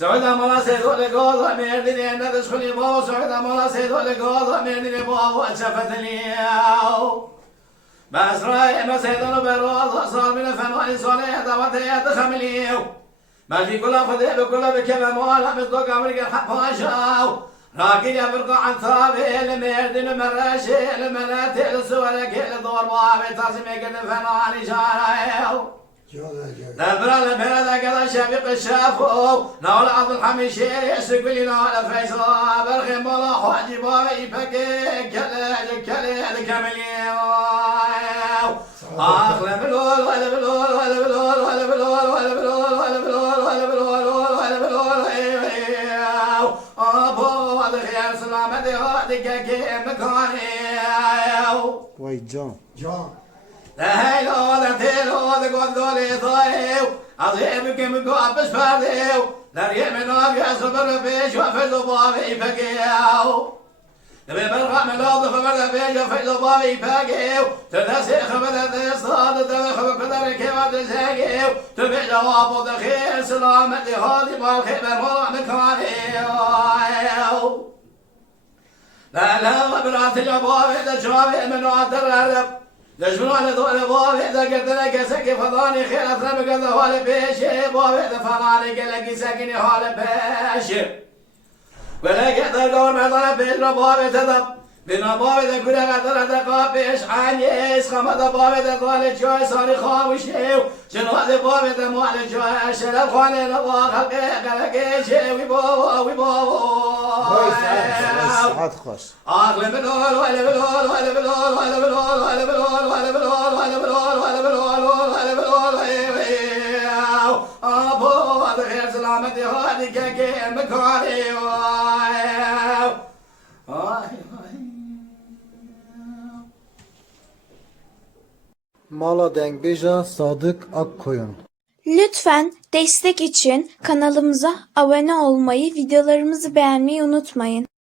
Söyle mola sedole goza merdine ne dışkuli bo söyle mola sedole goza merdine bo avu açafatliyo Basra ema sedole beroz صار من فنوان صالح دوات خمليو ما في كل خذ بكل بكم مولا مصدق امريكا حفاشاو راكي يبرق عن ثابه المردن مراشي المنات السوالك الدور باب تاسم قد فنوان شارايو نبرا لبرا كذا شبيق الشافو نول عبد الحميشير يسق لي نول فيصل برخم الله حاجب ويبك كلا كمليو اخلا بلول ولا بلول ولا بلول ولا بلول ولا بلول ولا بلول ولا بلول ولا بلول ابو هذا خيار سلامة هذيك مكاني Vay can. هاي لو ده تيلو ده قدولي ضايو عظيم كم قابش فرديو دري من ابي صبر بيش وفل بابي بقيو تبي برقع من لوض خبر بيش وفل بابي بقيو تنسي خبر ده صاد ده خبر قدر كيف تساقيو تبي جواب دخيل سلامة هذه ما خبر ولا مكاني لا خبرات الجواب ده شوابي من عطر لجمنوا على ذول بابي إذا قلت لك سكي فضاني خير أثنى بقضى هول بيشي بابي إذا فضاني قل لك سكني هول بيشي ولا قدر قول ما طلب بيش بابي تضب بنا بابي إذا كل قدر دقا بيش عنيس خمد بابي إذا طالب شوي صاري خاموشيو شنو هذا بابي إذا موالي شوي شلال خاني نبا خلقي قلقي شوي بابا ساعات خوش. أغلى بلول ولا بلول ولا بلول ولا بلول ولا بلول ولا بلول ولا بلول ولا بلول ولا بلول أبو هذا خير سلامتي هذه كيكي مكاني Mala Dengbeja Sadık Akkoyun. Lütfen destek için kanalımıza abone olmayı, videolarımızı beğenmeyi unutmayın.